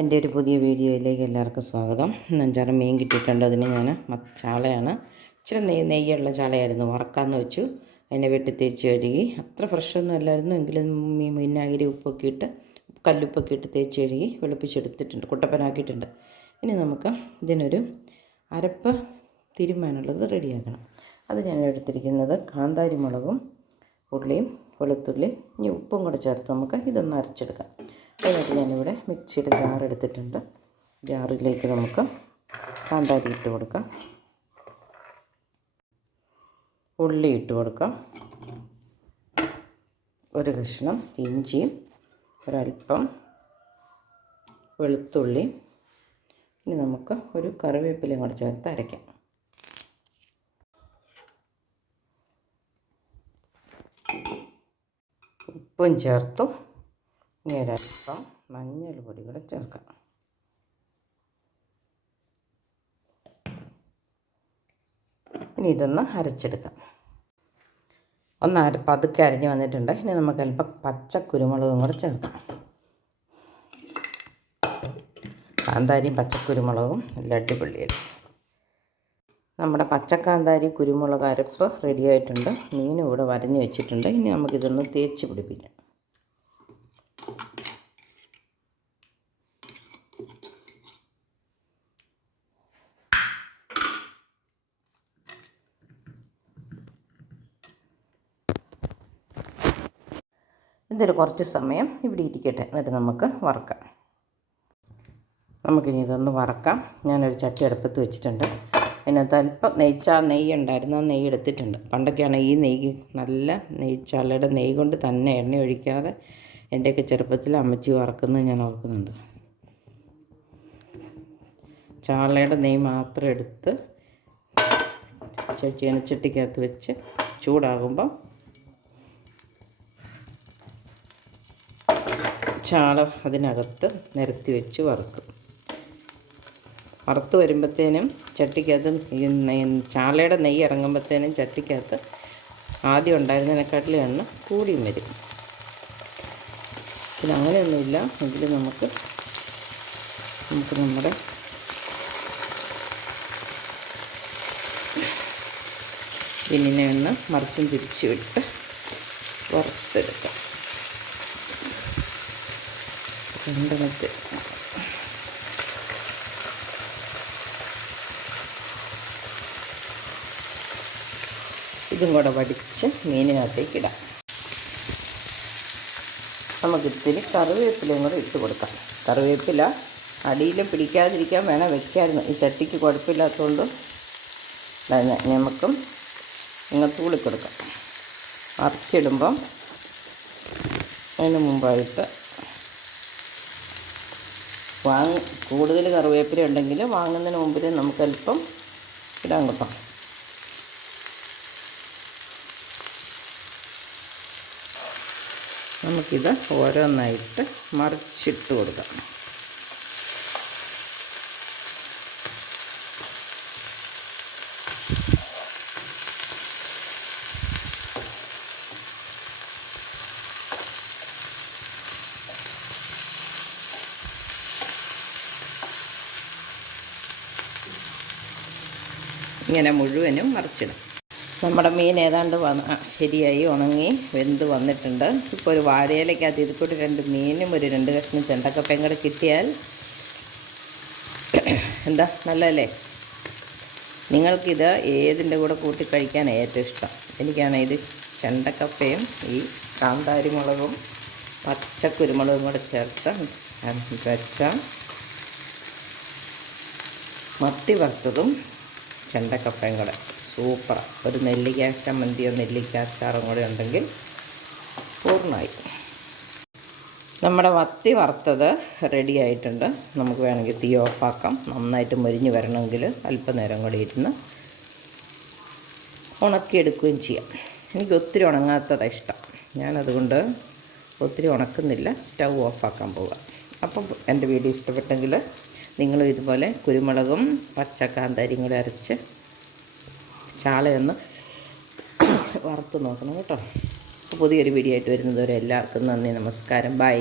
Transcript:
എന്റെ ഒരു പുതിയ വീഡിയോയിലേക്ക് എല്ലാവർക്കും സ്വാഗതം. അഞ്ചാറ് മീൻ കിട്ടിയിട്ടുണ്ട്. അതിന് ഞാൻ ചാളയാണ് ഇച്ചിരി നെയ്യ് നെയ്യുള്ള ചാളയായിരുന്നു. വറക്കാമെന്ന് വെച്ചു. അതിനെ വെട്ടി തേച്ച് കഴുകി. അത്ര ഫ്രഷൊന്നും അല്ലായിരുന്നു. എങ്കിലും മീൻ വിനാഗിരി ഉപ്പൊക്കെ ഇട്ട് കല്ലുപ്പൊക്കെ ഇട്ട് തേച്ച് കഴുകി വെളുപ്പിച്ചെടുത്തിട്ടുണ്ട്. കുട്ടപ്പനാക്കിയിട്ടുണ്ട്. ഇനി നമുക്ക് ഇതിനൊരു അരപ്പ് തിരുമാനുള്ളത് റെഡിയാക്കണം. അത് ഞാൻ എടുത്തിരിക്കുന്നത് കാന്താരി മുളകും ഉള്ളിയും വെളുത്തുള്ളി ഇനി ഉപ്പും കൂടെ ചേർത്ത് നമുക്ക് ഇതൊന്ന് അരച്ചെടുക്കാം. അതിനായിട്ട് ഞാനിവിടെ മിക്സിയുടെ ജാർ എടുത്തിട്ടുണ്ട്. ജാറിലേക്ക് നമുക്ക് കാന്താരി ഇട്ട് കൊടുക്കാം. ഉള്ളി ഇട്ട് കൊടുക്കാം. ഒരു കഷ്ണം ഇഞ്ചിയും ഒരല്പം വെളുത്തുള്ളി ഇനി നമുക്ക് ഒരു കറിവേപ്പിലയും കൂടെ ചേർത്ത് അരയ്ക്കാം. ഉപ്പും ചേർത്തു. ഇനി ഒരല്പം മഞ്ഞൾ പൊടി കൂടെ ചേർക്കാം. ഇനി ഇതൊന്ന് അരച്ചെടുക്കാം. ഒന്ന് അര പതുക്കെ അരിഞ്ഞ് വന്നിട്ടുണ്ട്. ഇനി നമുക്ക് അല്പം പച്ച കുരുമുളകും കൂടെ ചേർക്കാം. കാന്താരിയും പച്ചക്കുരുമുളകും നല്ല അടിപൊളിയായി. നമ്മുടെ പച്ചക്കാന്താരി കുരുമുളക് അരപ്പ് റെഡി ആയിട്ടുണ്ട്. മീനും ഇവിടെ വരഞ്ഞ് വെച്ചിട്ടുണ്ട്. ഇനി നമുക്കിതൊന്ന് തേച്ച് പിടിപ്പിക്കാം. ഇതൊരു കുറച്ച് സമയം ഇവിടെ ഇരിക്കട്ടെ. എന്നിട്ട് നമുക്ക് വറക്കാം. നമുക്കിനി ഇതൊന്ന് വറക്കാം. ഞാനൊരു ചട്ടി അടുപ്പത്ത് വെച്ചിട്ടുണ്ട്. അതിനകത്ത് അല്പം നെയ്ച്ചാൽ നെയ്യ് ഉണ്ടായിരുന്നു. ആ നെയ്യ് എടുത്തിട്ടുണ്ട്. പണ്ടൊക്കെയാണ് ഈ നെയ്യ് നല്ല നെയ്ച്ചാളയുടെ നെയ്യ് കൊണ്ട് തന്നെ എണ്ണ ഒഴിക്കാതെ എന്റെയൊക്കെ ചെറുപ്പത്തിൽ അമ്മച്ചി വറക്കുന്നത് ഞാൻ ഓർക്കുന്നുണ്ട്. ചാളയുടെ നെയ്യ് മാത്രം എടുത്ത് ചീനച്ചട്ടിക്കകത്ത് വെച്ച് ചൂടാകുമ്പം ചാള അതിനകത്ത് നിരത്തി വെച്ച് വറുക്കും. വറുത്ത് വരുമ്പോഴത്തേനും ചട്ടിക്കകത്ത് ഈ ചാളയുടെ നെയ്യ് ഇറങ്ങുമ്പോഴത്തേനും ചട്ടിക്കകത്ത് ആദ്യം ഉണ്ടായിരുന്നതിനെക്കാട്ടിലും എണ്ണ കൂടിയും വരും. പിന്നെ അങ്ങനെയൊന്നുമില്ല. എങ്കിൽ നമുക്ക് നമുക്ക് നമ്മുടെ പിന്നിനെ എണ്ണ മറിച്ചും തിരിച്ചു വിട്ട് വറുത്തെടുക്കാം. രണ്ടെണ്ണത്തിൽ ഇതും കൂടെ വടിച്ച് മീനിനകത്തേക്ക് ഇടാം. നമുക്ക് ഇത്തിരി കറിവേപ്പിലയും കൂടെ ഇട്ട് കൊടുക്കാം. കറിവേപ്പില അടിയിൽ പിടിക്കാതിരിക്കാൻ വേണം വെക്കായിരുന്നു ഈ ചട്ടിക്ക് കുഴപ്പമില്ലാത്തതുകൊണ്ട് നമുക്കും ഇങ്ങനെ തൂളിക്കൊടുക്കാം. അരച്ചിടുമ്പം അതിന് മുമ്പായിട്ട് വാങ്ങി കൂടുതൽ കറിവേപ്പില ഉണ്ടെങ്കിൽ വാങ്ങുന്നതിന് മുമ്പിൽ നമുക്ക് അല്പം ഇടാൻ കേട്ടോ. നമുക്കിത് ഓരോന്നായിട്ട് മറിച്ചിട്ട് കൊടുക്കാം. ഇങ്ങനെ മുഴുവനും മറിച്ചിടും. നമ്മുടെ മീൻ ഏതാണ്ട് വന്ന് ശരിയായി ഉണങ്ങി വെന്ത് വന്നിട്ടുണ്ട്. ഇപ്പോൾ ഒരു വാഴയിലേക്കകത്ത് ഇത് കൂടി രണ്ട് മീനും ഒരു രണ്ട് കഷ്ണം ചെണ്ടക്കപ്പയും കൂടെ കിട്ടിയാൽ എന്താ? നല്ലതല്ലേ? നിങ്ങൾക്കിത് ഏതിന്റെ കൂടെ കൂട്ടി കഴിക്കാൻ ഏറ്റവും ഇഷ്ടം? എനിക്കാണ് ഇത് ചെണ്ടക്കപ്പയും ഈ കാന്താരി മുളകും പച്ച കുരുമുളകും കൂടെ ചേർത്ത് വെച്ച മത്തി വറുത്തതും ചെണ്ടക്കപ്പയും കൂടെ സൂപ്പർ ഒരു നെല്ലിക്ക ചമ്മന്തിയോ നെല്ലിക്ക അച്ചാറും കൂടെ ഉണ്ടെങ്കിൽ പൂർണമായി. നമ്മുടെ വത്തി വറുത്തത് റെഡി ആയിട്ടുണ്ട്. നമുക്ക് വേണമെങ്കിൽ തീ ഓഫാക്കാം നന്നായിട്ട് മൊരിഞ്ഞ് വരണമെങ്കിൽ അല്പനേരം കൂടി ഇരുന്ന് ഉണക്കിയെടുക്കുകയും ചെയ്യാം. എനിക്ക് ഒത്തിരി ഉണങ്ങാത്തതാണ് ഇഷ്ടം. ഞാനതുകൊണ്ട് ഒത്തിരി ഉണക്കുന്നില്ല. സ്റ്റൗ ഓഫാക്കാൻ പോവുക അപ്പം എന്റെ വീഡിയോ ഇഷ്ടപ്പെട്ടെങ്കിൽ നിങ്ങളും ഇതുപോലെ കുരുമുളകും പച്ചക്കാന്താരിയും അരച്ച് ചാളയൊന്ന് വറുത്ത് നോക്കണം കേട്ടോ. പുതിയൊരു വീഡിയോ ആയിട്ട് വരുന്നതുവരെ എല്ലാവർക്കും നന്ദി നമസ്കാരം. ബൈ.